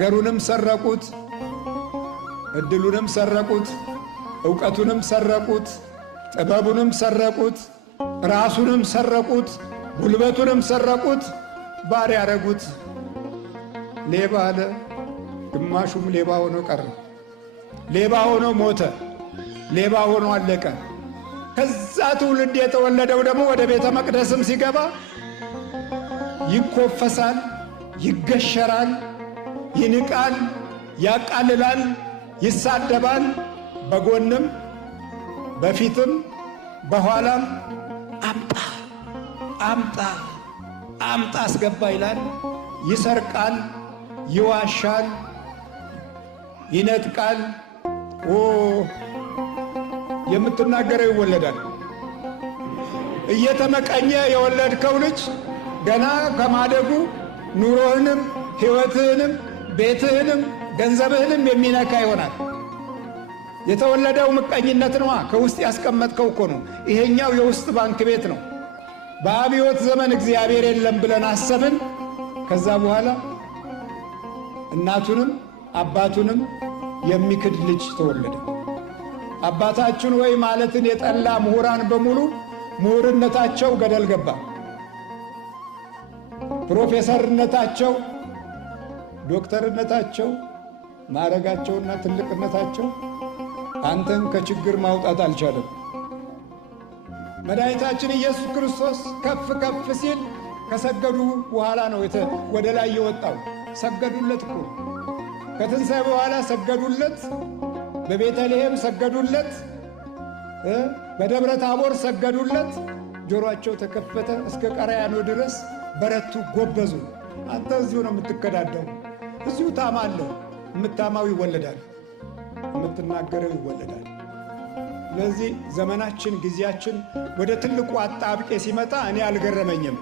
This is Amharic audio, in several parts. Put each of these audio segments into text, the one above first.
አገሩንም ሰረቁት፣ እድሉንም ሰረቁት፣ ዕውቀቱንም ሰረቁት፣ ጥበቡንም ሰረቁት፣ ራሱንም ሰረቁት፣ ጉልበቱንም ሰረቁት፣ ባሪያ ያረጉት። ሌባ አለ። ግማሹም ሌባ ሆኖ ቀረ። ሌባ ሆኖ ሞተ። ሌባ ሆኖ አለቀ። ከዛ ትውልድ የተወለደው ደግሞ ወደ ቤተ መቅደስም ሲገባ ይኮፈሳል፣ ይገሸራል፣ ይንቃል፣ ያቃልላል፣ ይሳደባል። በጎንም በፊትም በኋላም አምጣ አምጣ አምጣ አስገባ ይላል። ይሰርቃል፣ ይዋሻል፣ ይነጥቃል። የምትናገረው ይወለዳል። እየተመቀኘ የወለድከው ልጅ ገና ከማደጉ ኑሮህንም ሕይወትህንም ቤትህንም ገንዘብህንም የሚነካ ይሆናል። የተወለደው ምቀኝነት ነዋ። ከውስጥ ያስቀመጥከው እኮ ነው። ይሄኛው የውስጥ ባንክ ቤት ነው። በአብዮት ዘመን እግዚአብሔር የለም ብለን አሰብን። ከዛ በኋላ እናቱንም አባቱንም የሚክድ ልጅ ተወለደ። አባታችን ወይ ማለትን የጠላ ምሁራን በሙሉ ምሁርነታቸው ገደል ገባ። ፕሮፌሰርነታቸው፣ ዶክተርነታቸው፣ ማዕረጋቸውና ትልቅነታቸው አንተን ከችግር ማውጣት አልቻለም። መድኃኒታችን ኢየሱስ ክርስቶስ ከፍ ከፍ ሲል ከሰገዱ በኋላ ነው ወደ ላይ የወጣው። ሰገዱለት እኮ ከትንሣኤ በኋላ ሰገዱለት። በቤተልሔም ሰገዱለት። በደብረ ታቦር ሰገዱለት። ጆሮአቸው ተከፈተ። እስከ ቀራያኖ ድረስ በረቱ፣ ጎበዙ። አንተ እዚሁ ነው የምትከዳደው፣ እዚሁ ታማለህ። የምታማው ይወለዳል፣ የምትናገረው ይወለዳል። ስለዚህ ዘመናችን ጊዜያችን ወደ ትልቁ አጣብቄ ሲመጣ እኔ አልገረመኝም።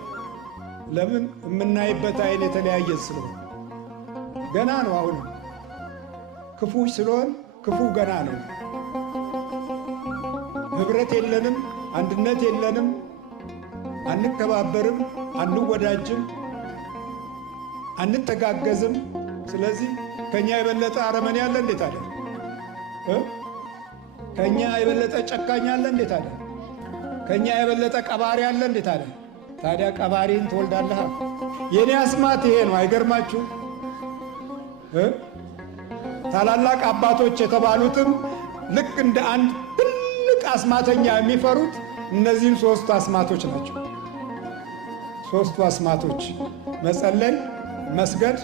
ለምን? የምናይበት አይን የተለያየ ስለሆነ ገና ነው። አሁን ክፉ ስለሆን ክፉ ገና ነው። ህብረት የለንም፣ አንድነት የለንም፣ አንከባበርም፣ አንወዳጅም፣ አንተጋገዝም። ስለዚህ ከኛ የበለጠ አረመኔ ያለ እንዴት አለ? ከኛ የበለጠ ጨካኝ አለ እንዴት አለ? ከኛ የበለጠ ቀባሪ አለ እንዴት አለ? ታዲያ ቀባሪን ትወልዳለህ። የኔ አስማት ይሄ ነው። አይገርማችሁ? ታላላቅ አባቶች የተባሉትም ልክ እንደ አንድ ትልቅ አስማተኛ የሚፈሩት እነዚህም ሶስቱ አስማቶች ናቸው። ሶስቱ አስማቶች መጸለይ፣ መስገድ፣